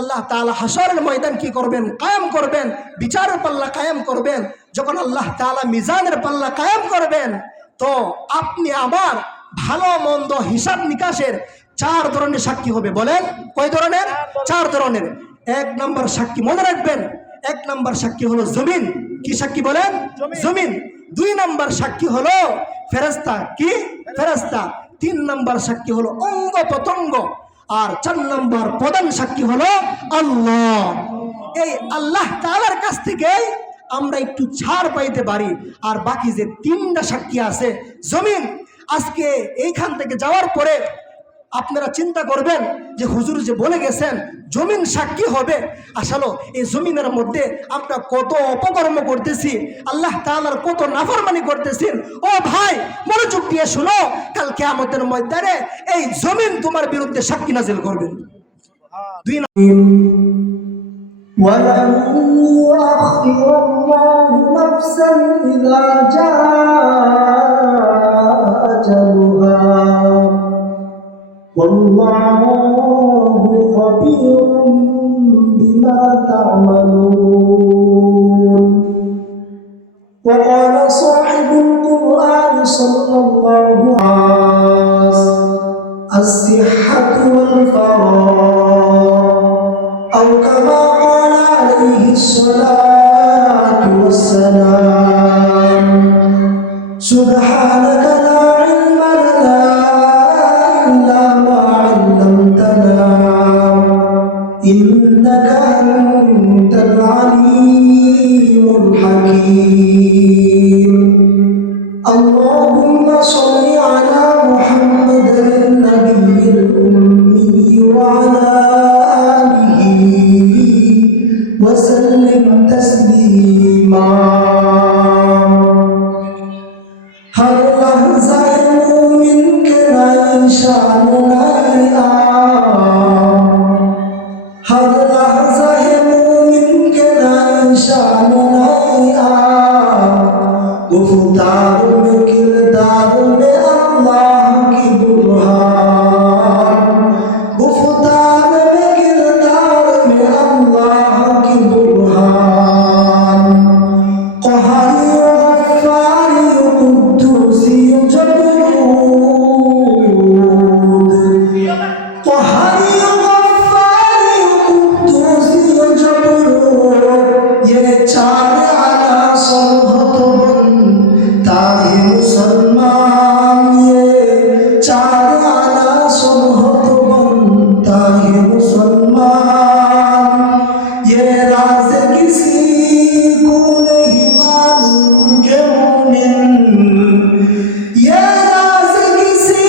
আল্লাহ তাআলা হাশরের ময়দান কি করবেন? কায়েম করবেন, বিচারের পাল্লা কায়েম করবেন। যখন আল্লাহ তাআলা মিজানের পাল্লা কায়েম করবেন, তো আপনি আমার ভালো মন্দ হিসাব নিকাশের 4 ধরনের সাক্ষী হবে। বলেন কয় ধরনের? 4 ধরনের। 1 নম্বর সাক্ষী মনে রাখবেন, 1 নম্বর সাক্ষী হলো জমিন। কি সাক্ষী বলেন? জমিন। 2 নম্বর সাক্ষী হলো ফেরেশতা। কি? ফেরেশতা। 3 নম্বর সাক্ষী হলো অঙ্গ প্রত্যঙ্গ। আর 4 নম্বর প্রধান সাক্ষী হলো আল্লাহ। এই আল্লাহ তাআলার কাছ থেকে আমরা একটু ছাড় পাইতে পারি। আর বাকি যে 3টা সাক্ষী আছে, জমিন। আজকে এইখান থেকে যাওয়ার পরে আপনারা চিন্তা করবেন যে হুজুর যে বলে গেছেন জমিন সাক্ষী হবে, আসলে এই জমিনের মধ্যে আমরা কত অপকর্ম করতেছি, আল্লাহ তাআলার কত নাফরমানি করতেছি। ও ভাই, মনোযোগ দিয়ে শুনো, কাল কিয়ামতের ময়দানে এই জমিন তোমার বিরুদ্ধে সাক্ষী নাজিল করবেন। 2 ولن يؤخر الله نفسا إذا جاء أجلها والله خبير بما تعملون. وقال صاحب القرآن صلى الله عليه وسلم: الصحة والفراغ، أو كما قال عليه الصلاة والسلام: سبحانك لا علم لنا إلا ما علمتنا إنك أنت العليم الحكيم. اللهم صل على محمد النبي الأمي وعلى آله وسلم تسليما. हर लहज़ा मोमिन के नई शान नई हर लहज़ा मोमिन के नई शान नई गुफ्तार में किरदार में अल्लाह की बुरहान, गुफ्तार में किरदार में अल्लाह की बुरहान. क़हारी गफ़्फ़ारी कुद्दूसी जबरूद, क़हारी गफ़्फ़ारी कुद्दूसी जबरूद, ये 4 आला सरहद ताहे मुसलमान, ये 4 आला सरहद ताहे मुसलमान. ये राज़ किसी को नहीं मालूम के मोमिन, ये राज़ किसी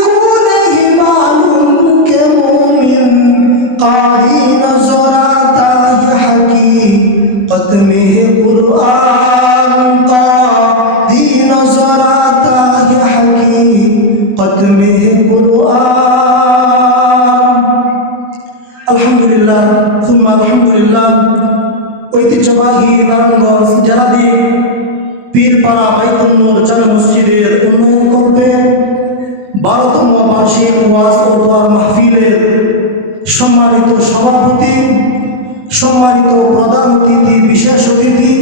को नहीं मालूम के मोमिन. क़ारी नज़र आता है हकीकत में कुरान, क़ारी नज़र आता है हकीकत में कुरान. আলহামদুলিল্লাহ সুম্মা আলহামদুলিল্লাহ। ঐতিহ্যবাহী নারায়ণগঞ্জ জেলাধীন পীরপাড়া বাইতুল নূর জামে মসজিদের উন্নয়ন করবে 12তম বার্ষিক ওয়াজ ও দোয়া মাহফিলের সম্মানিত সভাপতি, সম্মানিত প্রধান অতিথি, বিশেষ অতিথি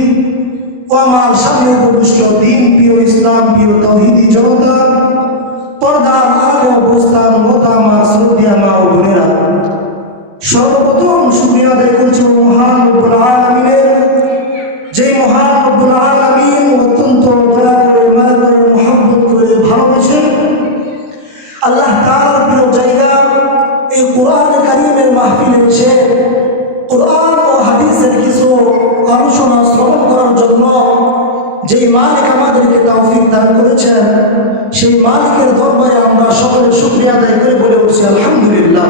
ও আমার সামনে উপবিষ্ট দিন প্রিয়, ইসলাম প্রিয় তাওহীদি জনতা, পর্দার আড়ালে অবস্থান রত আমার শ্রদ্ধেয় মা ও বোনেরা, সর্বপ্রথম শুকরিয়া আদায় করছি মহান রব্বুল আলামিনের, যে মহান রব্বুল আলামিন অত্যন্ত দয়া করে, মায়া করে, মহব্বত করে, ভালোবাসে আল্লাহ তাআলার প্রিয় জায়গা এই কোরআন কারীমের মাহফিলে এসে কোরআন ও হাদিসের কিছু আলোচনা শ্রবণ করার জন্য যেই মালিক আমাদেরকে তৌফিক দান করেছেন, সেই মালিকের দরবারে আমরা সকলে শুকরিয়া আদায় করে বলে উঠছি আলহামদুলিল্লাহ।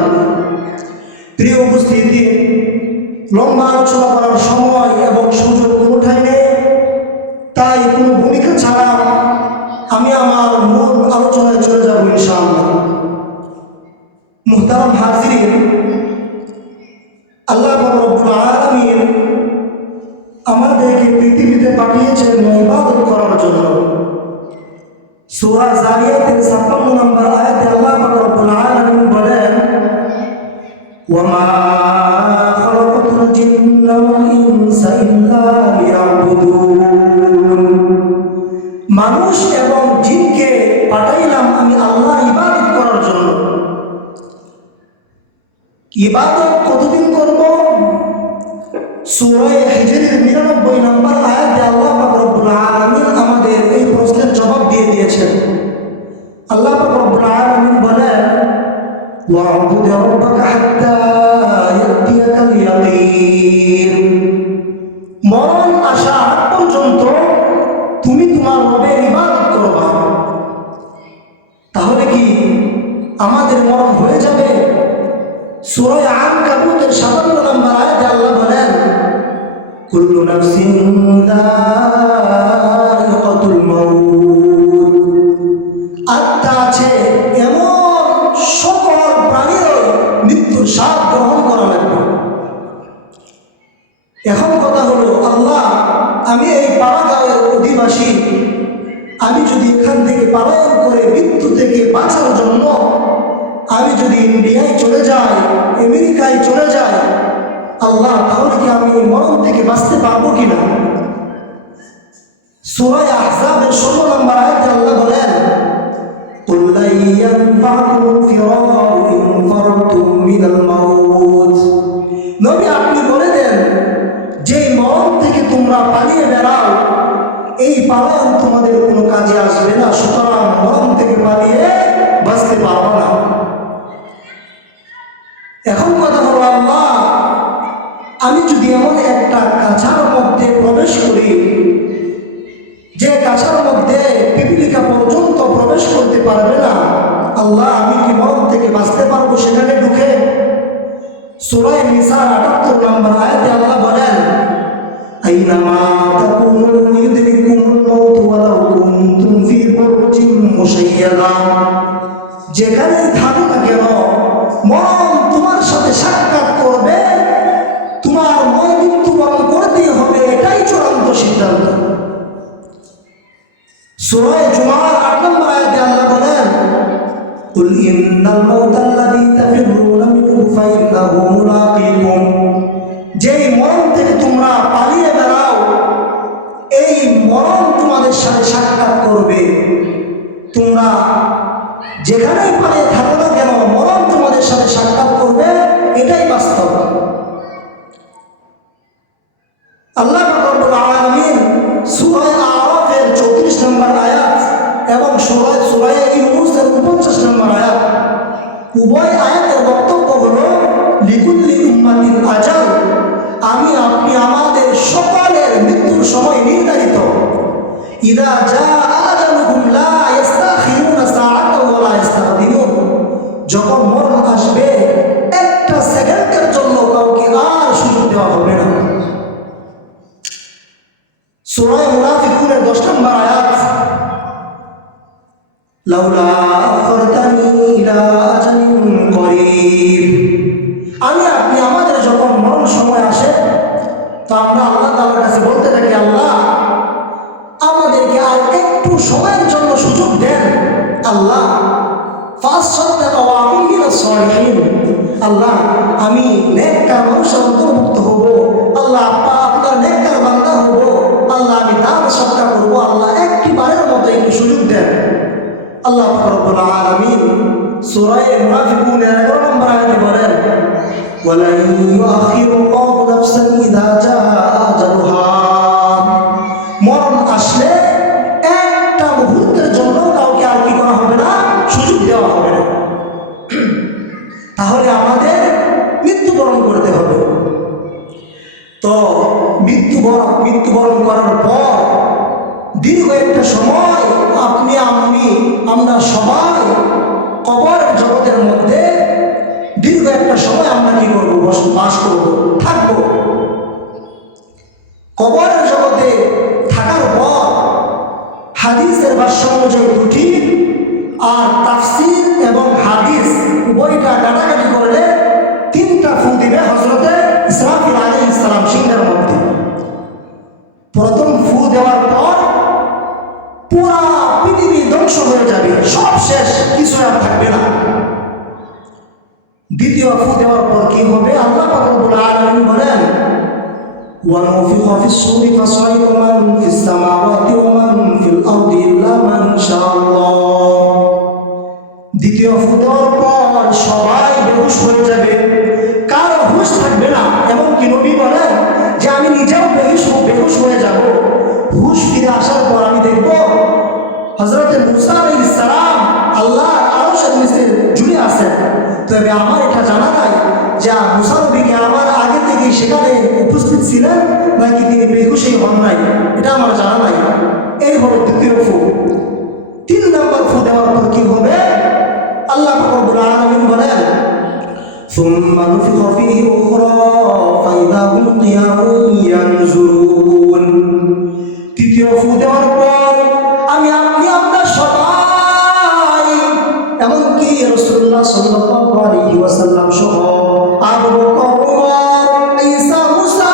প্রিয় উপস্থিতি, লম্বা আলোচনা করার সময় এবং সুযোগ কোনোটাই নেই, তাই কোনো ভূমিকা ছাড়া আমি আমার মূল আলোচনায় চলে যাব ইনশাআল্লাহ। মুহতারাম হাজিরিন, আল্লাহ রব্বুল আলামিন আমাদেরকে পৃথিবীতে পাঠিয়েছেন ইবাদত করার জন্য। সূরা যারিয়াতের 56 নম্বর আয়াতে আল্লাহ রব্বুল আলামিন বলেন, ওয়া মা খালাকাতুল জিন্না ওয়াল ইনসা ইল্লা লিয়াবুদুন। মানুষ এবং জিনকে পাঠাইলাম আমি আল্লাহ ইবাদত করার জন্য। ইবাদত কতদিন করব? সূরা হিজরের ৯৯ নম্বর আয়াতে আল্লাহ পাক রব্বুল আলামিন আমাদের এই প্রশ্নের জবাব দিয়ে দিয়েছেন। আল্লাহ পাক রব্বুল আলামিন বলেন, ওয়া'বুদ রাব্বাকা হাত্তা ইয়াতিয়াকাল ইয়াকিন। মরণ আসা আগ পর্যন্ত তুমি তোমার রবের ইবাদত করবা। তাহলে কি আমাদের মরণ হয়ে যাবে? সূরা আনকাবুতের ৫৭ নম্বর আয়াতে আল্লাহ বলেন, কুল্লু নাফসিন যায়িকাতুল মাউত। আত্মা আছে এমন সকল প্রাণীরই মৃত্যুর স্বাদ গ্রহণ করা লাগবে। এখন কথা হলো, আল্লাহ আমি এই পাড়াগাঁওয়ের অধিবাসী, আমি যদি এখান থেকে পলায়ন করে মৃত্যু থেকে বাঁচার জন্য আমি যদি ইন্ডিয়ায় চলে যাই, আমেরিকায় চলে যাই, আল্লাহ তাহলে কি আমি মরণ থেকে বাঁচতে পারবো কিনা? সূরা আহজাবের ১৬ নম্বর আয়াতে আল্লাহ বলেন, কুল লা ইয়ানফাকুমুল ফিরারু ইন ফারতুম মিনাল মাউত। নবী আপনি বলে দেন, যে মরণ থেকে তোমরা পালিয়ে বেড়াও, এই পালায়ন তোমাদের কোনো কাজে আসবে না, সুতরাং মরণ থেকে পালিয়ে বাঁচতে পারবো না। এখন কথা হলো, আল্লাহ আমি যদি এমন একটা কাছার মধ্যে প্রবেশ করি, যে কাছার মধ্যে পিপিলিকা পর্যন্ত প্রবেশ করতে পারবে না, আল্লাহ আমি কি মরণ থেকে বাঁচতে পারবো সেখানে ঢুকে? সূরা নিসার ৭৮ নম্বর আয়াতে আল্লাহ বলেন, আইনামা তাকুনু ইউদরিকুমুল মাউত ওয়ালাউ কুনতুম ফি বুরুজিন মুশাইয়াদা। যেখানেই থাকো না কেন মরণ তোমার সাথে সাক্ষাৎ করবে, তোমার মৃত্যুবরণ করতেই হবে, এটাই চূড়ান্ত সিদ্ধান্ত। সূরা জুমার ৮ নম্বর আয়াতে আল্লাহ বলেন, কুল ইন্নাল মাউতাল্লাযী তাফিরুনা মিনহু ফাইন্নাহু মুলাকীকুম। যেই মরণ থেকে তোমরা পালিয়ে বেড়াও, এই মরণ তোমাদের সাথে সাক্ষাৎ করবে। তোমরা যেখানেই পালিয়ে থাকো না কেন মরণ তোমাদের সাথে সাক্ষাৎ করবে, এটাই বাস্তব। আল্লাহ পাক রব্বুল আলামিন সূরা আরাফের ৩৪ নম্বর আয়াত এবং সূরা ইউনূসের ৪৯ নম্বর আয়াত, উভয় আয়াতের বক্তব্য হলো, লিকুল্লি উম্মাতিন আজাল। আমি আপনি আমাদের সকলের মৃত্যুর সময় নির্ধারিত। ইযা জাআ আজালুহুম লা ইস্তাখিরুনা সাআতাও ওয়া লা ইস্তাকদিমুন। যখন মরণ আসবে, একটা সেকেন্ডের জন্য কাউকে আর সুযোগ দেওয়া হবে না। সূরা মুনাফিকুনের ১০ নম্বর আয়াত, লাউলা আখরতানি ইলা আজালিন করিব। আমি আপনি আমাদের যখন মরণ সময় আসে, তো আমরা আল্লাহ তাআলার কাছে বলতে থাকি, আল্লাহ আমাদেরকে আর একটু সময়ের জন্য সুযোগ দেন। আল্লাহ আল্লাহ আমি নেককার মানুষের অন্তর্ভুক্ত হব। আল্লাহ আপনার নেককার বান্দা হব। আল্লাহ আমি দান সদকা করবো। আল্লাহ একটিবারের মতো একটু সুযোগ দেন। আল্লাহ রাব্বুল আলামিন সূরা মুনাফিকুনের ১১ নম্বর আয়াতে বলেন, ওয়ালা ইউআখিরুল্লাহু নাফসান ইযা জাআ আজালুহা। মরণ আসলে একটা মুহূর্তের জন্য কাউকে আর কি করা হবে না, সুযোগ দেওয়া হবে না। তাহলে আমাদের মৃত্যুবরণ করতে হবে। তো মৃত্যুবরণ করার পর দীর্ঘ একটা সময় আপনি আমরা সবাই কবরের জগতের মধ্যে দীর্ঘ একটা সময় আমরা কি করবো, বাস করবো, থাকবো। কবরের জগতে থাকার পর হাদিসের ভাষ্য অনুযায়ী দুটি, আর তাফসীর এবং হাদিস উভয়টা কাটাকাটি করলে 3টা ফু দিবে হযরতে ইসরাফিল আলাইহিস সালাম সিংহের মধ্যে। প্রথম ফু দেওয়ার পর পুরা পৃথিবী ধ্বংস হয়ে যাবে, সব শেষ, কিছু আর থাকবে না। দ্বিতীয় ফু দেওয়ার পর কি হবে? আল্লাহ পাক রব্বুল আলামিন বলেন, وَنُفِخَ فِي الصُّورِ فَصَعِقَ مَن فِي السَّمَاوَاتِ وَمَن فِي الْأَرْضِ إِلَّا مَن شَاءَ اللَّهُ। দ্বিতীয় ফু দেওয়ার পর সবাই বেহুশ হয়ে যাবে, কারো হুঁশ থাকবে না। এমনকি নবী বলেন যে আমি নিজেও বেহুশ হয়ে যাব। হুঁশ ফিরে আসার পর আমি দেখব হযরত মুসা আলাইহিস সালাম আল্লাহ আরশের নিচে ঝুলে আছেন। তবে আমার এটা জানা নাই যে মুসা নবীকে আমার আগে থেকে সেখানে উপস্থিত ছিলেন নাকি তিনি বেহুশই হন নাই, এটা আমার জানা নাই। এই হলো দ্বিতীয় ফু। 3 নম্বর ফু দেওয়ার পর কি হবে? আল্লাহ পাক রব্বুল আলামিন বলেন, ثُمَّ نُفِخَ فِيهِ أُخْرَى فَإِذَا هُمْ قِيَامٌ يَنظُرُونَ। তৃতীয় ফু দেওয়ার পর আমি আপনি আমরা সবাই, এমনকি রাসূলুল্লাহ সাল্লাল্লাহু আলাইহি ওয়াসাল্লাম সহ আবু বকর, ওমর, ঈসা, মুসা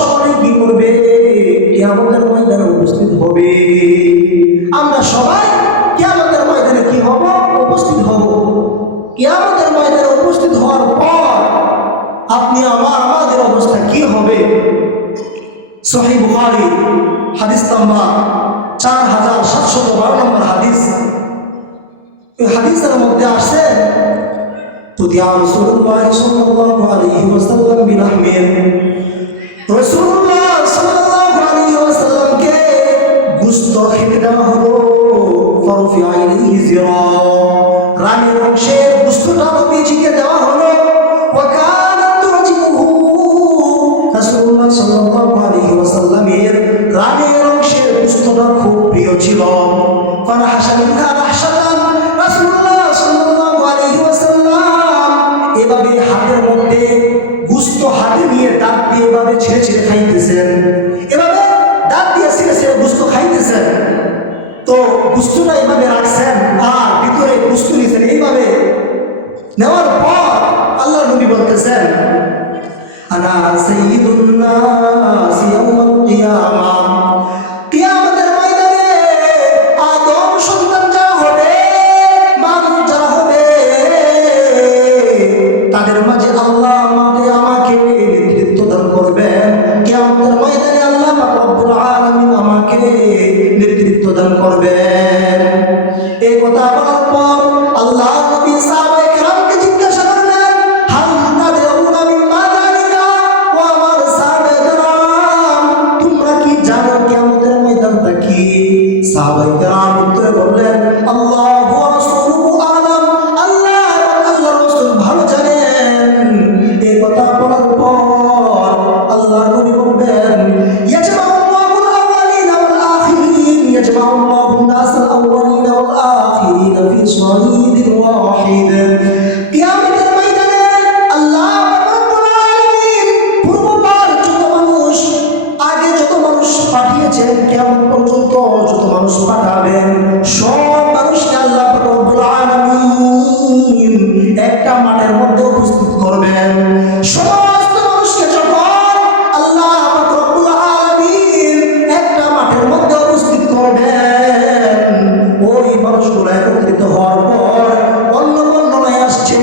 সবাই কি করবে? কিয়ামতের ময়দানে উপস্থিত হবে। আমরা সবাই কিয়ামতের ময়দানে কি হব? উপস্থিত হব। কিয়ামতের ময়দানে উপস্থিত হওয়ার পর আপনি আমাদের অবস্থা কি হবে? সহিহ বুখারী হাদিস নাম্বার 4712 নম্বর হাদিস। এই হাদিসের মধ্যে আসছে, তুদিয়া রাসূলুল্লাহ সাল্লাল্লাহু আলাইহি ওয়াসাল্লাম বিলাহমিন। রাসূলুল্লাহ সাল্লাল্লাহু আলাইহি ওয়াসাল্লামকে গোশত খেতে দেওয়া হলো। ফারফিআ ইলাইহি যিরা, রানের অংশের গোশতটা নবীজিকে দেওয়া হলো। ওয়া কানাত তুজিবুহু, রাসূলুল্লাহ সাল্লাল্লাহু আলাইহি ওয়াসাল্লামের রানের অংশের গোশতটা খুব প্রিয় ছিল। ফারাহাশা মিনহা রাহশাতান, রাসূলুল্লাহ সাল্লাল্লাহু আলাইহি ওয়াসাল্লাম এভাবে হাতের মধ্যে গোশত হাতে নিয়ে দাঁত দিয়ে এভাবে ছিঁড়ে ছিঁড়ে খাইতেছেন, এভাবে দাঁত দিয়ে ছিঁড়ে ছিঁড়ে গোশত খাইতেছেন। তো গোশতটা এইভাবে রাখছেন আর ভিতরে গোশত নিয়েছেন। এইভাবে নেওয়ার পর আল্লাহ নবী বলতেছেন, আনা সাইয়্যিদুন নাস ইয়াউমাল কিয়ামাহ, কিয়ামতের ময়দানে আদম সন্তান যারা হবে, মানুষ যারা হবে, তাদের মাঝে আল্লাহ আমাকে নেতৃত্ব দান করবেন। কিয়ামতের ময়দানে আল্লাহ পাক রব্বুল আলামিন আমাকে নেতৃত্ব দান করবেন। এই কথা বলার পর আল্লাহ নবী সাহাবায়ে কেরামকে জিজ্ঞাসা করলেন, হাল তাদরুনা মিম্মা যালিকা? ও আমার সাহাবায়ে কেরাম, তোমরা কি জানো কিয়ামতের ময়দানটা কি? সাহাবায়ে কেরাম উত্তরে বললেন, আল্লাহু ওয়া রাসূলুহু আ'লাম, আল্লাহ এবং আল্লাহর রাসূল ভালো জানেন। এই কথা বলার পর আল্লাহ নবী বললেন, ইয়াজমাউল্লাহুল আউওয়ালিনা ওয়াল আখিরিন, ইয়াজমাউল্লাহুন নাসাল আউওয়ালিনা ওয়াল আখিরিন ফি সাঈদিন ওয়াহিদ। কিয়ামতের ময়দানে আল্লাহ রাব্বুল আলামিন পূর্ববার যত মানুষ, আগে যত মানুষ পাঠিয়েছেন, কিয়ামত পর্যন্ত যত মানুষ পাঠাবেন, সব মানুষকে আল্লাহ রাব্বুল আলামিন একটা মাঠের মধ্যে উপস্থিত করবেন। সমস্ত মানুষকে যখন আল্লাহ রাব্বুল আলামিন একটা মাঠের মধ্যে উপস্থিত করবেন, ওই মানুষগুলো একত্রিত হওয়ার পর অন্য বর্ণনায় আসছে,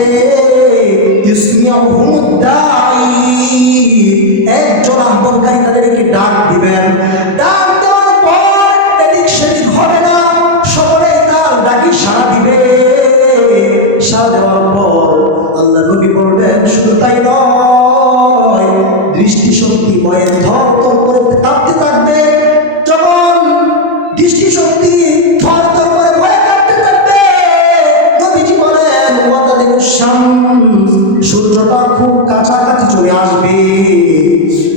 ইসমিউহুমুদ দাঈ, একজন আহ্বানকারী তাদেরকে ডাক দিবেন। ডাক দেওয়ার পর এদিক সেদিক হবে না, সকলে তার ডাকি সাড়া দিবে। সাড়া দেওয়ার পর আল্লাহ নবী বলবেন, শুধু তাই নয়, দৃষ্টিশক্তি ভয়ে থরথর করে কাঁপতে থাকবে। যখন দৃষ্টিশক্তি থরথর করে ভয়ে কাঁপতে থাকবে, নবীজি বলেন, ওয়াতালিকুশ শামস, সূর্যটা খুব কাছাকাছি চলে আসবে।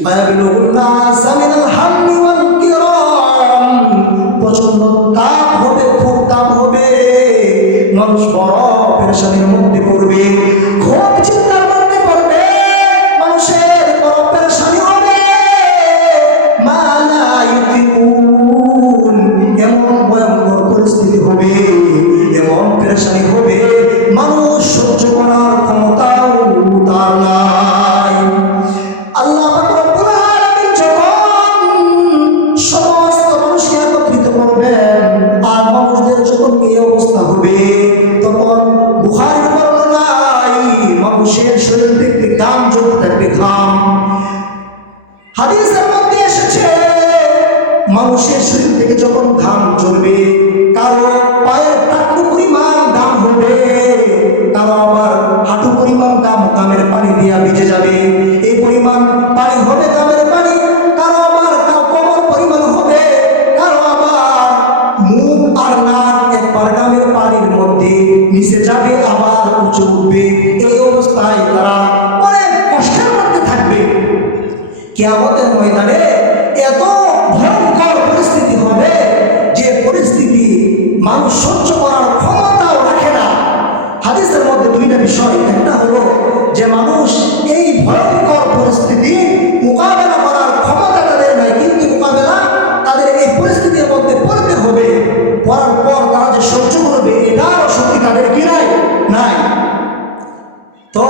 ফায়াবিলুহুন নাস মিনাল হাম্মি ওয়াল কিরাম, প্রচন্ড তাপ হবে, খুব তাপ হবে। মানুষ বড় পেরেশানির মধ্যে পড়বে, খুব চিন্তার মধ্যে পড়বে, মানুষের বড় পেরেশানি হবে। মা লা ইউতিকুন, এমন ভয়ঙ্কর পরিস্থিতি হবে, এমন পেরেশানি হবে, মানুষ সহ্য করার ক্ষমতাও তার নাই। আল্লাহ পাক রব্বুল আলামিন যখন শরীর থেকে ঘাম ঝরতে থাকবে, ঘাম। হাদিসের মধ্যে এসেছে মানুষের শরীর থেকে যখন ঘাম ঝরবে, কারো পায়ের টাকু পরিমাণ ঘাম হবে, কারো আবার হাঁটু পরিমাণ ঘামের পানি দিয়া ভিজে যাবে, এই পরিমাণ পানি হবে ঘামের পানি। কারো আবার কোমর পরিমাণ হবে, কারো আবার মুখ আর নাক একবার ঘামের পানির মধ্যে মিশে যাবে, আবার উঁচু উঠবে। এই অবস্থায় তারা অনেক কষ্টের মধ্যে থাকবে। কিয়ামতের ময়দানে এত ভয়ঙ্কর পরিস্থিতি হবে যে পরিস্থিতি মানুষ সহ্য করার ক্ষমতাও রাখে না। হাদিসের মধ্যে দুইটা বিষয়, একটা হলো যে মানুষ এই ভয়ঙ্কর পরিস্থিতি মোকাবেলা করার ক্ষমতা তাদের নাই, কিন্তু মোকাবেলা তাদের এই পরিস্থিতির মধ্যে পড়তে হবে, পড়ার পর তারা যে সহ্য করবে এটারও শক্তি তাদের কি নাই নাই। তো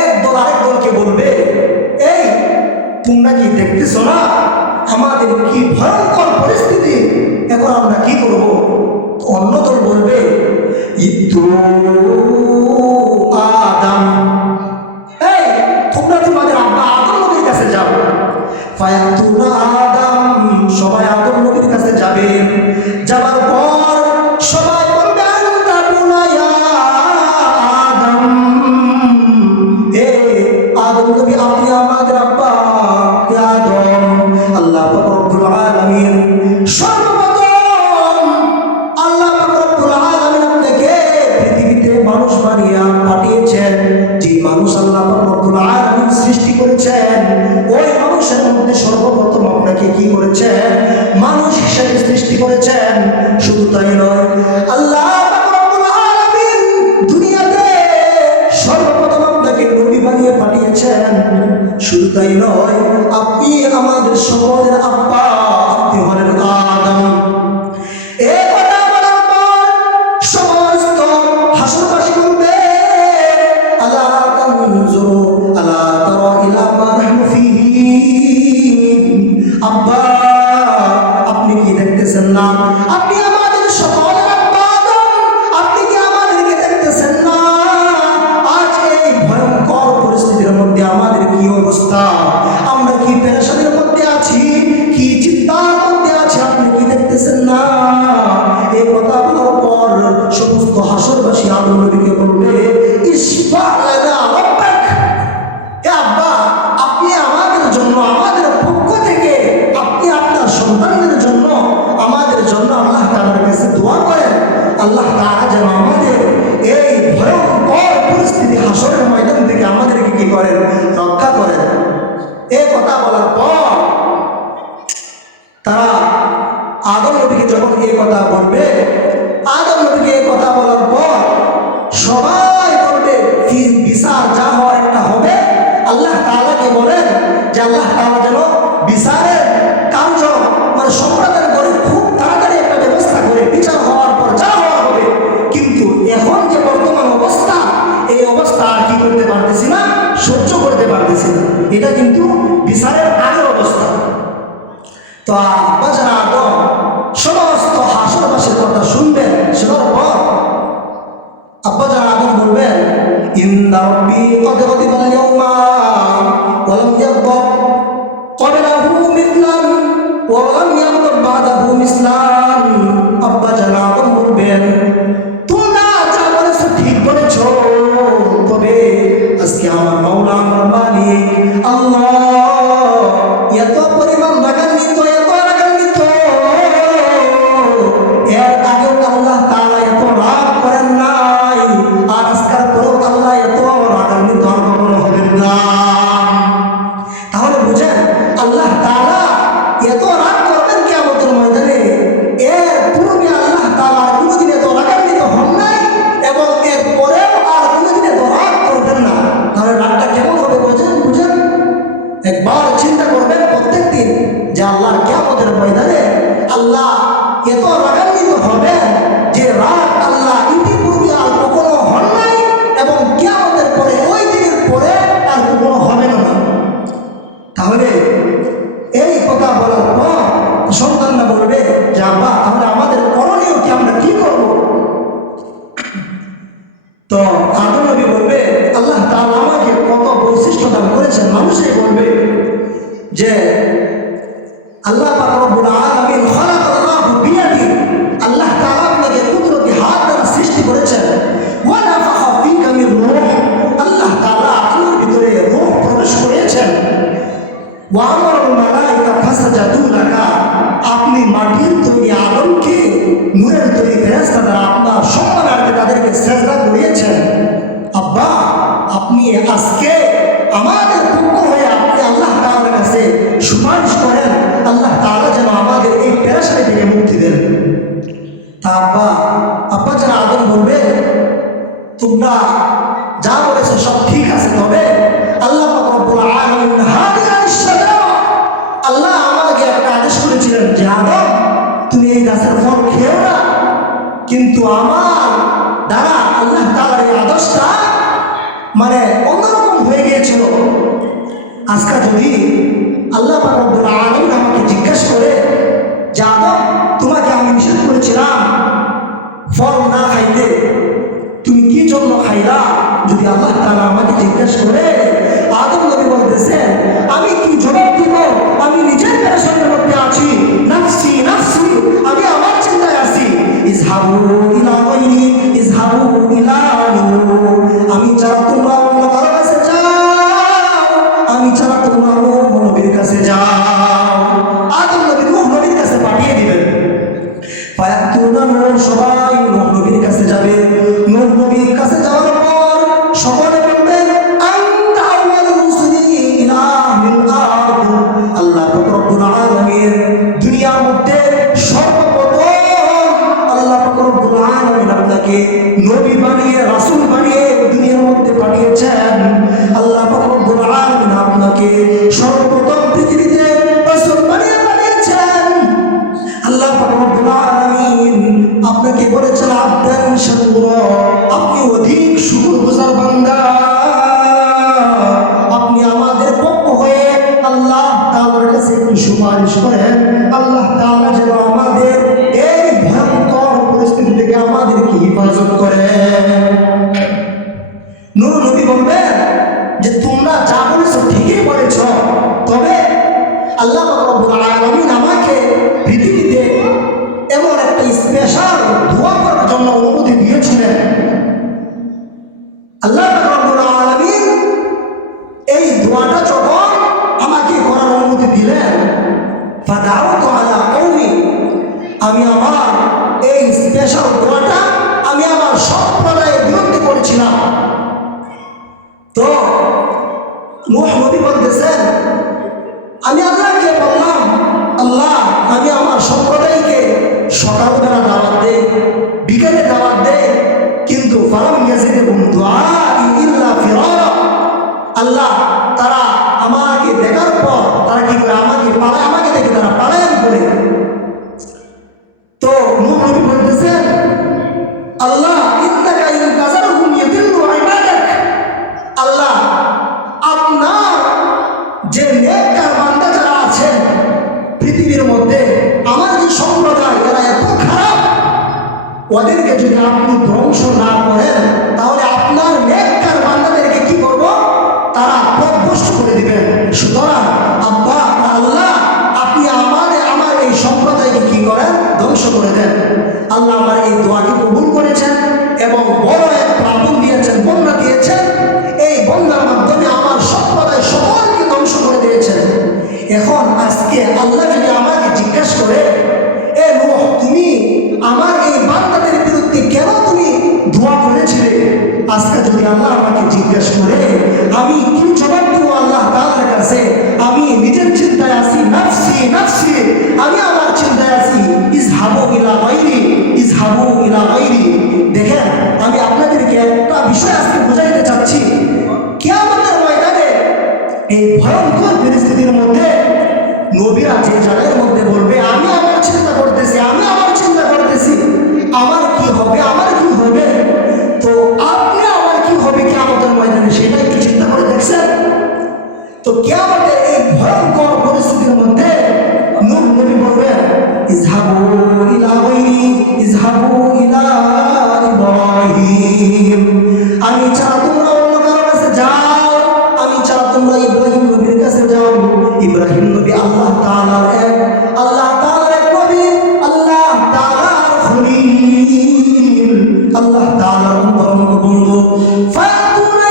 এক দল আরেক দলকে বলবে, এই তোমরা কি দেখতেছো না আমাদের কি ভয়ঙ্কর পরিস্থিতি, এখন আমরা কি করব? অন্য দল বলবে, ইতু আদম, এই তোমরা তোমাদের আব্বা আদম নবীর কাছে যাও। ফায়াতুনা আদম, সবাই আদম নবীর কাছে যাবে। যাবার পর সবাই বলবে, আনতা বুনায়া আদম, এ আদম নবী আপনি আমাদের আব্বা। আদম, আল্লাহ পাক রব্বুল আলামিন সর্বপ্রথম আল্লাহ পাক রব্বুল আলামিন আপনাকে পৃথিবীতে মানুষ বানিয়ে পাঠিয়েছেন। যে মানুষ আল্লাহ পাক রব্বুল আলামিন সৃষ্টি করেছেন, ওই মানুষের মধ্যে সর্বপ্রথম আপনাকে কি করেছেন? মানুষ হিসেবে সৃষ্টি করেছেন। শুধু তাই নয়, আল্লাহ পাক রব্বুল আলামিন দুনিয়াতে সর্বপ্রথম আপনাকে নবী বানিয়ে পাঠিয়েছেন। শুধু তাই নয়, আপনি আমাদের সকলের আব্বা, আপনি হলেন আদম। এই কথা বলার পর সমস্ত হাসরবাসী বলবে, আলা তানজুরু আলা তারা ইলা মা নাহনু ফীহি, আব্বা আপনি কি দেখতেছেন না? আপনি আমাদের সকলের আব্বা আদম, আপনি কি আমাদেরকে দেখতেছেন না? আজ এই ভয়ঙ্কর পরিস্থিতির মধ্যে আমাদের কি অবস্থা, আমরা কি পেরেশানির মধ্যে আছি, কি চিন্তার মধ্যে আছি, আপনি কি দেখতেছেন না? এই কথা বলার পর সমস্ত হাসরবাসী আদম নবীকে বলবে, ইশফা লানা রাব্বাক, এ আব্বা আপনি আমাদের জন্য, আমাদের পক্ষ থেকে আপনি আপনার সন্তানদের জন্য, আমাদের জন্য আল্লাহ তাআলার কাছে দোয়া করেন, আল্লাহ তাআলা যেন আমাদের এই ভয়ঙ্কর পরিস্থিতি হাসরের ময়দান থেকে আমাদেরকে কি করেন? রক্ষা করেন। এই কথা বলার পর তারা আদম নবীকে যখন এই কথা বলবে, আদম নবীকে এই কথা বলার পর সবাই বলবে, বিচার যা হওয়ার একটা হবে। আল্লাহ তাআলাকে বলেন যে আল্লাহ তাআলা যেন বিচারের কার্য মানে সম্পাদন করে খুব তাড়াতাড়ি একটা ব্যবস্থা করে বিচার হওয়ার পর যা হওয়ার হবে। কিন্তু এখন যে বর্তমান অবস্থা, এই অবস্থা আর কি করতে পারতেছি না, সহ্য করতে পারতেছি না, এটা কিন্তু বিচারের আগের অবস্থা। তো আব্বা যারা আদম সমস্ত হাসরবাসীর কথা শুনবেন, শোনার পর আব্বা যারা আদম বলবেন, ইন্না রাব্বি ক্বাদ গাদিবা আল-ইয়াওমা ওয়া লাম ইয়াগদাব ক্বাবলাহু মিসলান ওয়া লাম ইয়াগদাব বা'দাহু মিসলান। আব্বা যারা আদম বলবেন, তোমরা যা বলেছো ঠিক বলেছো, তবে আজকে আমার মাওলা, আমার মালিক আল্লাহ এত পরিমাণ রাগান্বিত, এত রাগান্বিত, এর আগেও আল্লাহ তাআলা এত রাগ করেন নাই, আর আজকাল পরেও আল্লাহ এত রাগান্বিত আর কখনো হবেন না। তাহলে বুঝেন আল্লাহ তাআলা এত রাগ করবেন কিয়ামতের ময়দানে, এর পূর্বে আল্লাহ তাআলা কোনোদিন এত রাগান্বিত হন নাই, এবং এর পরেও আর কোনোদিন এত রাগ করবেন না। তাহলে রাগটা কেমন হবে বুঝেন? আপনি আজকে আমাদের পক্ষ হয়ে আপনি আল্লাহ তাআলার কাছে সুপারিশ করেন, আল্লাহ তাআলা যেন আমাদের এই পেরেশানি থেকে মুক্তি দেন। তারপর আব্বা যারা আদর বলবে, তোমরা যা বলেছো সব ঠিক আছে, তবে আল্লাহ পাক রব্বুল আলামিন আল্লাহ আমাকে একটা আদেশ করেছিলেন যে আদম তুমি এই গাছের ফল খেও না, কিন্তু আমার দ্বারা আল্লাহ তাআলার এই আদেশটা মানে অন্যরকম হয়ে গিয়েছিল। আজকে যদি আল্লাহ পাক রব্বুল আলামিন আমাকে জিজ্ঞেস করে যে আদম তোমাকে আমি নিষেধ করেছিলাম ফল না খাইতে, তুমি কি জন্য খাইলা, যদি আল্লাহ তাআলা আমাকে জিজ্ঞেস করে, আদম নবী বলতেছেন আমি কি জবাব দিব? আমি নিজের পেরেশানির মধ্যে আছি, নাফসি নাফসি, আমি আমার চিন্তায় আছি। ইযহাবু ইলা গায়রি ইযহাবু ইলা নূর, আমি চাই তোমরা অন্য কারো কাছে যাও, আমি চাই তোমরা নূহ নবীর কাছে যাও। আদম নবী নূহ নবীর কাছে পাঠিয়ে দিবেন। ফায়াতুনা নূহ, সবাই নূহ নবীর কাছে যাবে। নূহ নবীর কাছে যাওয়ার পর সকলে বলবেন আনতা আউয়ালুল মুসলিমিন ইলা মিল আরদ, আল্লাহ পাক রব্বুল আলামিন দুনিয়ার মধ্যে সর্বপ্রথম আল্লাহ পাক রব্বুল আলামিন আপনাকে নবী বানিয়ে রাসূল বানিয়ে দুনিয়ার মধ্যে পাঠিয়েছেন। আল্লাহ পাক রব্বুল আলামিন আপনাকে সর্বপ্রথম পৃথিবীতে রাসূল বানিয়ে পাঠিয়েছেন। আল্লাহ পাক রব্বুল আলামিন আপনাকে বলেছেন আবদান শাকুরা, আপনি অধিক শুকরগুজার বান্দা। আপনি আমাদের পক্ষ হয়ে আল্লাহ তাআলার কাছে একটু সুপারিশ করেন, আল্লাহ তাআলা যেন আমাদের এই ভয়ঙ্কর পরিস্থিতি থেকে আমাদেরকে হেফাজত করেন। নূহ নবী বলবেন যে তোমরা যা বলেছো ঠিকই বলেছ, তবে আল্লাহ পাক রব্বুল আলামিন আমাকে পৃথিবীতে এমন একটা স্পেশাল দোয়া করার জন্য অনুমতি দিয়েছিলেন। আল্লাহ পাক রব্বুল আলামিন এই দোয়াটা যখন আমাকে করার অনুমতি দিলেন, ফাদাউতু আলা কওমি, আমি আমার এই স্পেশাল দোয়াটা আমি আমার সম্প্রদায়ের বিরুদ্ধে করেছিলাম। তো নূহ নবী বলতেছেন আমি আল্লাহকে বললাম, আল্লাহ আমি আমার সম্প্রদায়কে সকালবেলা দাওয়াত দেই, বিকেলে দাওয়াত দেই, কিন্তু ফালাম ইয়াজিদহুম দুআই ইল্লা ফিরারা, আল্লাহ তারা আমাকে দেখার পর তারা কি করে, আমাকে দেখে তারা পালায়ন করে। তো নূহ নবী বলতেছেন আল্লাহ ইন্নাকা ইন তাযারহুম ইয়াদিল্লু ইবাদাক, আল্লাহ আপনার যে নেককার বান্দা যারা আছেন পৃথিবীর মধ্যে, আমার যে সম্প্রদায় এরা এত খারাপ, ওদেরকে যদি আপনি ধ্বংস না করেন তাহলে আপনার নেককার বান্দাদেরকে কি করব, তারা পথভ্রষ্ট করে দিবেন। সুতরাং আব্বা আল্লাহ আপনি আমার এই সম্প্রদায়কে কি করেন, ধ্বংস করে দেন। আল্লাহ আমার এই দোয়াকে কবুল করেছেন এবং বড় এক প্লাবন দিয়েছেন, বন্যা দিয়েছেন। এই বন্যার মাধ্যমে আমার সম্প্রদায় সকলকে ধ্বংস করে দিয়েছেন। এখন আজকে আল্লাহ যদি আমাকে জিজ্ঞেস করে, এ নূহ তুমি আমার এই বান্দাদের বিরুদ্ধে কেন তুমি দোয়া করেছিলে, আজকে যদি আল্লাহ আমাকে জিজ্ঞেস করে আমি কি জবাব দেবো আল্লাহ তাআলার কাছে? আমি নিজের চিন্তায় আছি, নাফসি নাফসি, আমি আমার চিন্তায় আছি। ইযহাবু ইলা গায়রি ইযহাবু ইলা গায়রি। দেখেন আমি আপনাদেরকে একটা বিষয় আজকে বুঝাইতে চাচ্ছি, কিয়ামতের ময়দানে এই ভয়ঙ্কর পরিস্থিতির মধ্যে নবীরা যে জায়গার মধ্যে বলবে আমি আমার চিন্তা করতেছি, আমি আমার চিন্তা করতেছি, আমার কি হবে, আমার কি হবে, তো আপনি আমার কি হবে কিয়ামতের ময়দানে, সেটা একটু চিন্তা করে দেখছেন? তো কিয়ামতের এই ভয়ঙ্কর পরিস্থিতির মধ্যে নূহ নবী বলবেন ইযহাবু ইলা গায়রি ইযহাবু ইলা ইব্রাহিম, আমি ছাড়া তোমরা অন্য কারো কাছে যাও, আমি ছাড়া তোমরা ইব্রাহিম নবীর কাছে যাও। ইব্রাহিম নবী আল্লাহ তাআলার এক নবী, আল্লাহ তাআলার খলিল, আল্লাহ তাআলার অন্তরঙ্গ বন্ধু। ফায়াতুনা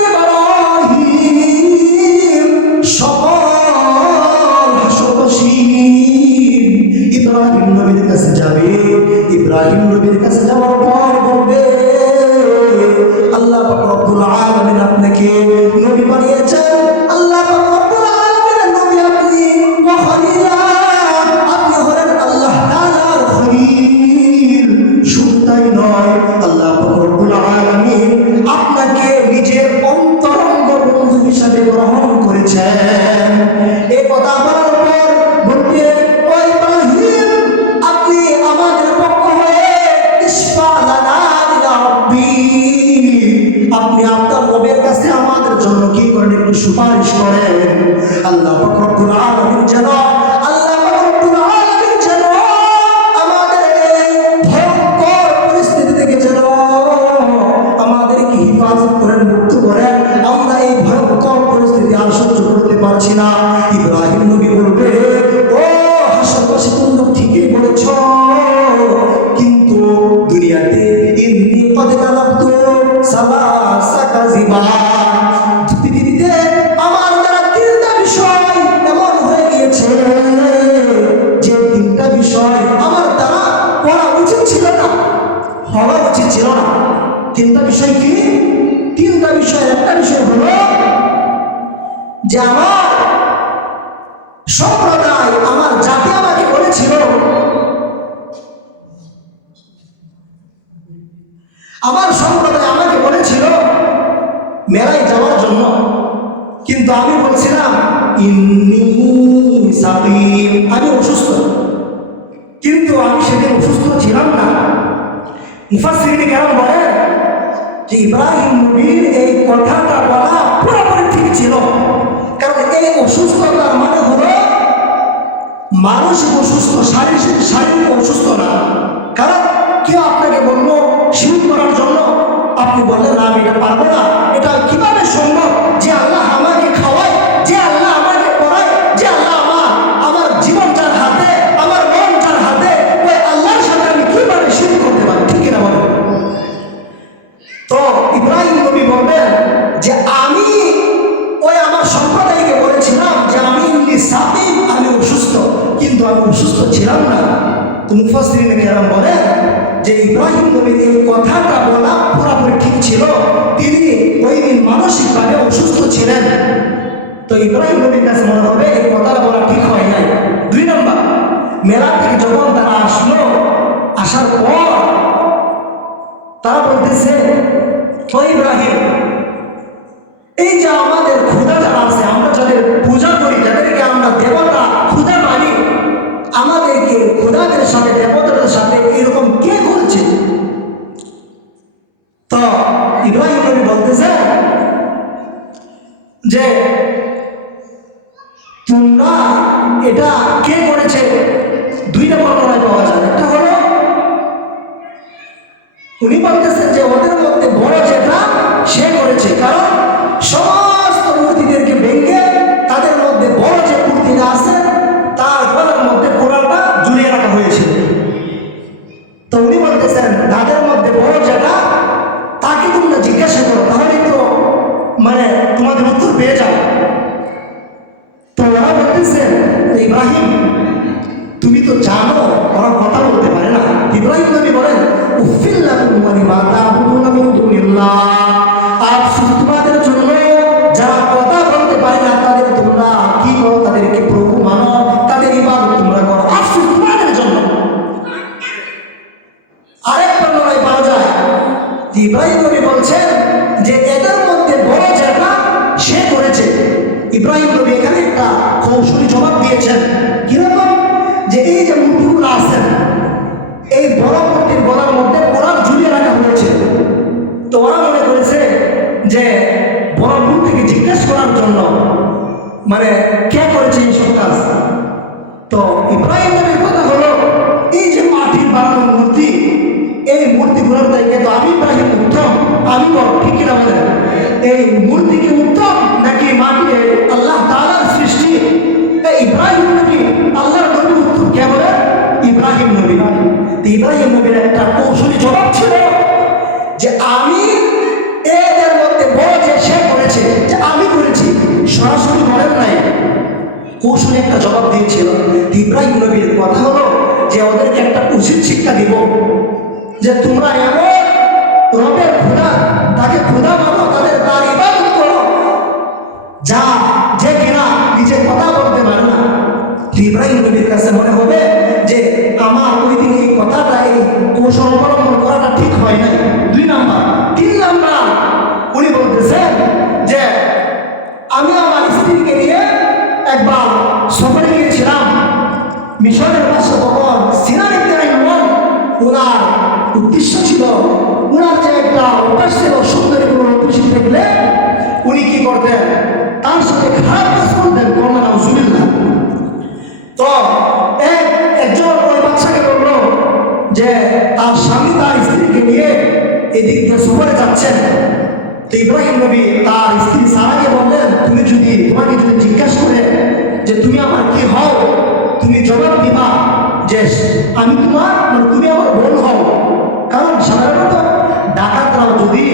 ইব্রাহিম, সকল হাসরবাসী ইব্রাহিম নবীর কাছে যাবে। ইব্রাহিম নবীর কাছে যাওয়ার পর বলবে আল্লাহ গ্রহণ করেছেন। এই কথা বলার পর বলতে ওই ইব্রাহিম আপনি আমাদের পক্ষ হয়ে ইশফা লানা ইলা রাব্বি, আপনি আপনার রবের কাছে আমাদের জন্য কি করেন, একটু সুপারিশ করেন। আল্লাহ পাক রব্বুল আলামিন যেন আমাদের এই ভয়ঙ্কর পরিস্থিতি থেকে যেন আমাদেরকে হিফাজত করেন, মুক্ত করেন। আমরা এই ভয়ঙ্কর পরিস্থিতি আর সহ্য করতে পারছি না। ইব্রাহিম নবী বলবে, ও হাসরবাসী তোমরা ঠিকই বলেছ, কিন্তু দুনিয়াতে ইন্নী কদ কালাবতু সালাসা কাযিবা, পৃথিবীতে আমার দ্বারা তিনটা বিষয় এমন হয়ে গিয়েছে যে তিনটা বিষয় আমার দ্বারা করা উচিত ছিল না, হওয়া উচিত ছিল না। তিনটা বিষয় কি? তিনটা বিষয়, একটা বিষয় হলো যে আমার সম্প্রদায়, আমার জাতি আমাকে বলেছিল, আমার সম্প্রদায় আমাকে বলেছিল মেলায় যাওয়ার জন্য, কিন্তু আমি বলছিলাম ইন্নী সাকিম, আমি অসুস্থ। কিন্তু আমি সেদিন অসুস্থ ছিলাম না। মুফাসসিরিনে কেরাম বলেন যে ইব্রাহিম নবীর এই কথাটা বলা পুরোপুরি ঠিক ছিল, কারণ এই অসুস্থতার মানে হলো মানসিক অসুস্থ, শারীরিক অসুস্থ না। কারণ কেউ আপনাকে বললো শিরক করার জন্য, আপনি বললেন না আমি এটা পারবো না, এটা কিভাবে সম্ভব যে আল্লাহ আমাকে খাওয়ায়, যে আল্লাহ আমাকে পড়ায়, যে আল্লাহ আমার জীবন যার হাতে, আমার মন যার হাতে, ওই আল্লাহর সাথে আমি কিভাবে শিরক করতে পারি? ঠিক না বলেন? তো ইব্রাহিম নবী বলবেন যে আমি ওই আমার সম্প্রদায়কে বলেছিলাম যে আমি সাকিম, আমি অসুস্থ, কিন্তু আমি অসুস্থ ছিলাম না। তো মুফাসসিরিনে কেরাম বলেন যে ইব্রাহিম নবীর এই কথাটা বলা পুরোপুরি ঠিক ছিল, তিনি ওই দিন মানসিকভাবে অসুস্থ ছিলেন। তো ইব্রাহিম নবীর কাছে মনে হবে এই কথাটা বলা ঠিক হয় নাই। দুই নম্বর, মেলা থেকে যখন তারা আসলো, আসার পর তারা বলতেছে, ও ইব্রাহিম, এই যে আমাদের খোদা যারা আছে, আমরা যাদের পূজা করি, যাদেরকে আমরা দেবতা খোদা মানি, আমাদেরকে খোদাদের সাথে, দেবতাদের সাথে এরকম কে করেছে? তো ইব্রাহিম নবী বলতেছে যে তোমরা এটা কে করেছে? দুইটা বর্ণনায় পাওয়া যায়। একটা হলো উনি বলতেছেন যে ওদের মধ্যে বড় যেটা সে করেছে, কারণ সমস্ত মূর্তিদেরকে ভেঙে তাদের মধ্যে বড় যে মূর্তিটা আছে তার গলার মধ্যে কোরআনটা ঝুলিয়ে রাখা হয়েছিল। তো উনি বলতেছেন তাদের মধ্যে বড় যেটা, তাকে তোমরা জিজ্ঞাসা করো, তাহলে তো মানে তোমাদের উত্তর পেয়ে যাও। তো ওরা বলতেছেন ইব্রাহিম তুমি তো জানো ওরা কথা বলতে পারে না। ইব্রাহিম নবী বলেন উফিল লাকুম ওয়া লিমা তা'বুদুনা মিন দুনিল্লাহ, আফসোস তোমাদের জন্য যারা কথা বলতে পারে না তাদের তোমরা কি করো, তাদেরকে প্রভু মানো, তাদের ইবাদত তোমরা করো, আফসোস তোমাদের জন্য। আরেক বর্ণনায় পাওয়া যায় যে ইব্রাহিম নবী বলছেন যে এদের মধ্যে বড় যেটা সে করেছে। ইব্রাহিম নবী এখানে একটা কৌশলী জবাব দিয়েছেন। কিরকম? যে এই যে মূর্তিগুলো আছেন, এই বড় মূর্তির গলার মধ্যে কোরআন ঝুলিয়ে রাখা হয়েছে। তো ওরা মনে করেছে যে বড় মূর্তিকে জিজ্ঞেস করার জন্য, মানে কে করেছে এইসব কাজ। তো ইব্রাহিম নবীর কথা হলো এই যে মাটির বানানো মূর্তি, এই মূর্তিগুলোর থেকে তো আমি ইব্রাহিম উত্তম, আমি বড়, ঠিক কিনা বলেন? এই মূর্তি কি উত্তম নাকি মাটি আল্লাহ তাআলার সৃষ্টি? ইব্রাহিম নবী আল্লাহর নবী উত্তম কে বলে? ইব্রাহিম নবী। ইব্রাহিম নবীর একটা কৌশলী জবাব ছিল যে আমি এদের মধ্যে বড় যে সে করেছে, যে আমি করেছি, সরাসরি বলেন নাই, কৌশলী একটা জবাব দিয়েছিল। ইব্রাহিম নবীর কথা হলো যে ওদেরকে একটা উচিত শিক্ষা দিব যে তোমরা এমন রবের খোদা, তাকে খোদা মানো, তার ইবাদত করো যা যে কিনা নিজে কথা বলতে পারে না। ইব্রাহিম নবীর কাছে মনে হবে যে আমার ওই দিন এই কথাটা, এই কৌশল অবলম্বন করাটা ঠিক হয় নাই। 2 নাম্বার। 3 নাম্বার, উনি বলতেছেন যে আমি সফরে গিয়েছিলাম মিশরের পাশে, তখন সিনাই ইব্রাহিম ওনার উদ্দেশ্য ছিল, ওনার যে একটা অভ্যাস ছিল, সুন্দরী কোনো অভ্যাস দেখলে উনি কি করতেন, তার সাথে খারাপ কাজ করতেন, কোন নাউজুবিল্লাহ। তো একজন ওই বাচ্চাকে বললো যে তার স্বামী তার স্ত্রীকে নিয়ে এদিক দিয়ে সফরে যাচ্ছেন। তো ইব্রাহিম নবী তার স্ত্রী সারাকে বললেন, তোমাকে যদি জিজ্ঞাসা করে যে তুমি আমার কি হও, তুমি জবাব দিবা যে আমি তোমার, তুমি আমার বোন হও। কারণ সাধারণত ডাকাতরাও যদি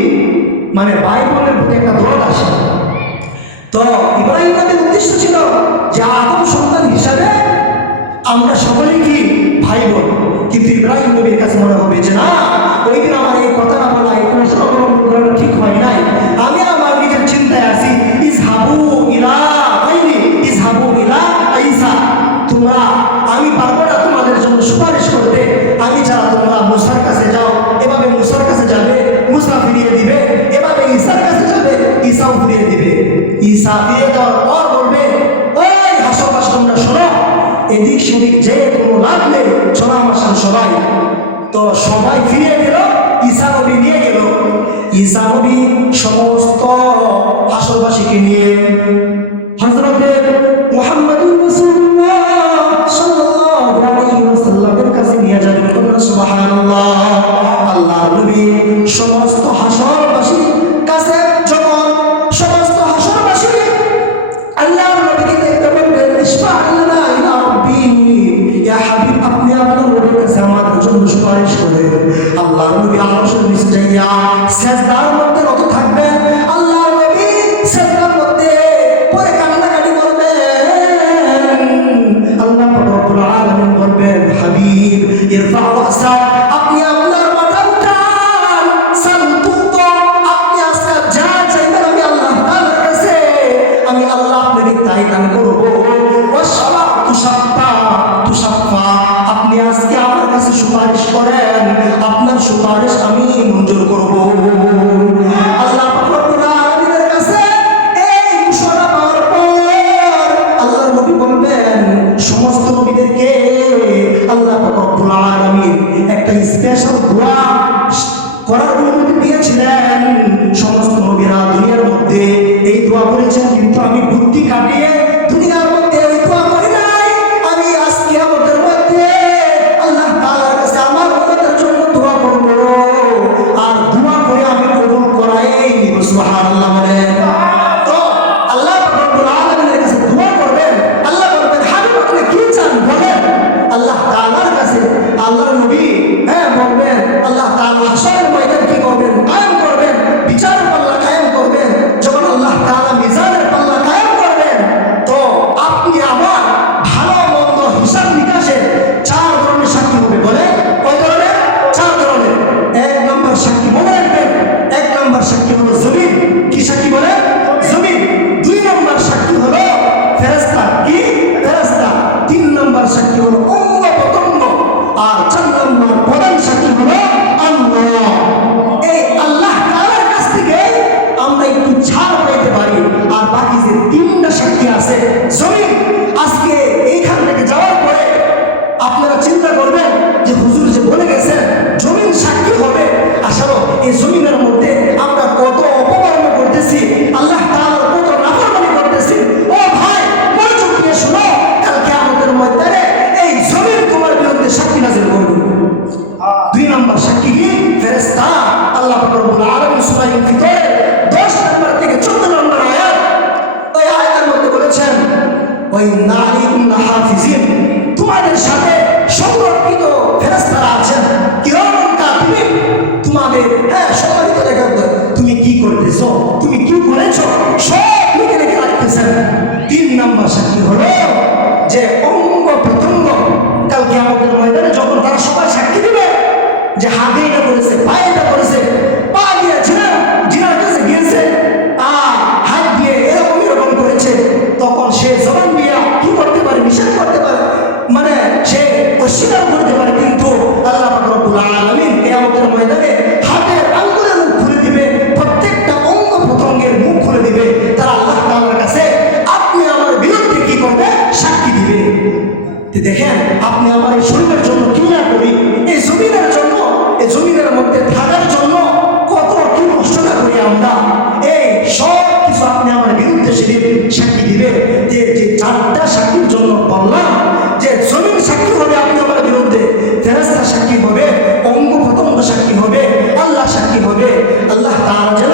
ভাই বোনের প্রতি একটা দরদ আসে। তো ইব্রাহিম নবীর উদ্দেশ্য ছিল যে আদম সন্তান হিসাবে আমরা সকলেই কি ভাই বোন। কিন্তু ইব্রাহিম নবীর কাছে মনে হবে যে না, ওই দিন আমার এই কথা না বলা, এই কৌশল অবলম্বন করাটা ঠিক হয় নাই। আমি আমার নিজের চিন্তায় আছি, ইজহাবু ইলা বাইনি ইজহাবু ইলা ঈসা, তোমরা, আমি পারবো না তোমাদের জন্য সুপারিশ করতে। আমি যারা তোমরা মুসার কাছে যাও, এভাবে মুসার কাছে যাবে, মুসা ফিরিয়ে দিবে, এভাবে ঈসার কাছে যাবে, ঈসাও ফিরিয়ে দিবে। ঈসা ফিরিয়ে দেওয়ার পর বলবে, ওই হাসপাস তোমরা শোনো, এদিক সেদিক যে কোনো লাভ নেই, চলো আমার সাথে সবাই। তো সবাই ফিরিয়ে গেল, ঈসা নবী নিয়ে গেল। ঈসা নবী সমস্ত হাসরবাসীকে নিয়ে হযরতে মুহাম্মদুর রাসূলুল্লাহ সাল্লাল্লাহু আলাইহি ওয়াসাল্লামের কাছে নিয়ে যাবেন। সুবহানাল্লাহ। আল্লাহর নবী সমস্ত হাসরবাসীর কাছে যখন সমস্ত হাসরবাসী আল্লাহর নবীকে দেখতে বলবেন, ইশফা' লানা ইলা রাব্বি, ইয়া হাবিব, আপনি আপনার নবীর কাছে আমাদের জন্য সুপারিশ করেন। আল্লাহর নবী আরশের নিচে যাইয়া সিজদার মধ্যে রত থাকবেন। আল্লাহর নবী সিজদার মধ্যে পড়ে কান্নাকাটি করবেন। আল্লাহ রব্বুল আলামিন বলবেন, হাবিব ইরফা' রাসা, আপনি আপনার মাথা উঠান, সান্তুত, আপনি আজকে যা চাইবেন আমি আল্লাহ তাআলার কাছে, আমি আল্লাহ আপনাকে তাই দান করব। ওয়াশফা তুশাফা তুশাফা, আপনি আজকে আমার কাছে সুপারিশ করেন, আপনার সুপারিশ আমি মঞ্জুর করব। আল্লাহ রব্বুল আলামিনের কাছে এই ঘোষণা পাওয়ার পর আল্লাহর নবী বলবেন, সমস্ত নবীদেরকে আল্লাহ রব্বুল আলামিন একটা স্পেশাল দোয়া করার অনুমতি দিয়েছিলেন। সমস্ত নবীরা দুনিয়ার মধ্যে এই দোয়া করেছেন, কিন্তু আমি বুদ্ধি কাটিয়ে দুনিয়ার মধ্যে এই দোয়া করি নাই। আমি আজকে আমাদের মধ্যে আল্লাহ তাআলার কাছে আমার উম্মতের জন্য দোয়া করব, আর দোয়া করে আমি কবুল করাই নিব। সুবহানাল্লাহ। তো আল্লাহ রব্বুল আলামিনের কাছে দোয়া করবেন, আল্লাহ বলবেন, হাবিব আপনি কি চান বলেন। আল্লাহ তাআলার কাছে আল্লাহর নবী বলবেন, আল্লাহ তাআলা হাসরের ময়দান কি করবেন, কায়েম করবেন, বিচারের পাল্লা কায়েম করবেন। যখন আল্লাহ তাআলা মিজানের পাল্লা কায়েম করবেন, তো আপনি আমার ভালো মন্দ হিসাব নিকাশের 4 ধরনের সাক্ষী হবে। বলে কয় ধরনের? 4 ধরনের। 1 নম্বর সাক্ষী মনে রাখবেন, 1 নম্বর সাক্ষী হলো জমিন। কি সাক্ষী বলে? জমিন। 2 নম্বর সাক্ষী হলো ফেরেশতা। কি? ফেরেশতা। 3 নম্বর সাক্ষী হলো অঙ্গ প্রত্যঙ্গ, আর 4 নম্বর প্রধান সাক্ষী হলো আল্লাহ। এই আল্লাহ তাআলার কাছ থেকে আমরা একটু ছাড় পাইতে পারি। আর বাকি যে 3টা সাক্ষী আছে, জমিন, আজকে এইখান থেকে যাওয়ার পরে আপনারা চিন্তা করবেন যে হুজুর যে বলে গেছেন জমিন সাক্ষী হবে, আসলে এই জমিনের মধ্যে আমরা কত অপকর্ম করতেছি, আল্লাহ তাআলার কত নাফরমানি করতেছি। ও ভাই, মনোযোগ দিয়ে শোনো, কালকে আমাদের মধ্যে এই জমিন তোমার বিরুদ্ধে সাক্ষী নাজিল করবে। 2 নম্বর সাক্ষী কি? ফেরেশতা। আল্লাহ রব্বুল আলামিন সূরা ইনফিতরের 10 নম্বর থেকে 14 নম্বর আয়াত, ওই আয়াতের মধ্যে বলেছেন, ওই নারীকুম হাফিজিন, তোমাদের সাথে সংরক্ষিত ফেরেশতারা আছেন, কিরামান কাতিবিন, তোমাদের সম্মানিত লেখক, তুমি কি করতেছো, তুমি কি করেছো, সব লিখে রেখে রাখতেছেন। 3 নম্বর সাক্ষী হলো যে অঙ্গ প্রত্যঙ্গ, কালকে আমাদের ময়দানে যখন তারা সবাই সাক্ষী দিবে যে হাতে এটা করেছে, পায়ে এটা করেছে, পা দিয়ে জিনার কাছে গিয়েছে, হাত দিয়ে এরকম করেছে, তখন সে জবান দিয়ে কি করতে পারে? নিষেধ করতে পারে, সে অস্বীকার করতে পারে। কিন্তু আল্লাহ রব্বুল আলামিন কিয়ামতের ময়দানে হাতের আঙ্গুলের মুখ খুলে দিবে, প্রত্যেকটা অঙ্গ আমার এই শরীরের জন্য কি না করি, এই জমিনের জন্য, এই জমিনের মধ্যে থাকার জন্য কত কি কষ্ট না করি আমরা। এই সব কিছু আপনি আমার বিরুদ্ধে সেদিন সাক্ষী দিবে। যে যে চারটা সাক্ষীর জন্য বললাম যে জমিন সাক্ষী হবে আপনি আমার বিরুদ্ধে, ফেরেশতা সাক্ষী হবে, অঙ্গ প্রত্যঙ্গ সাক্ষী হবে, আল্লাহ সাক্ষী হবে। আল্লাহ তাআলা যেন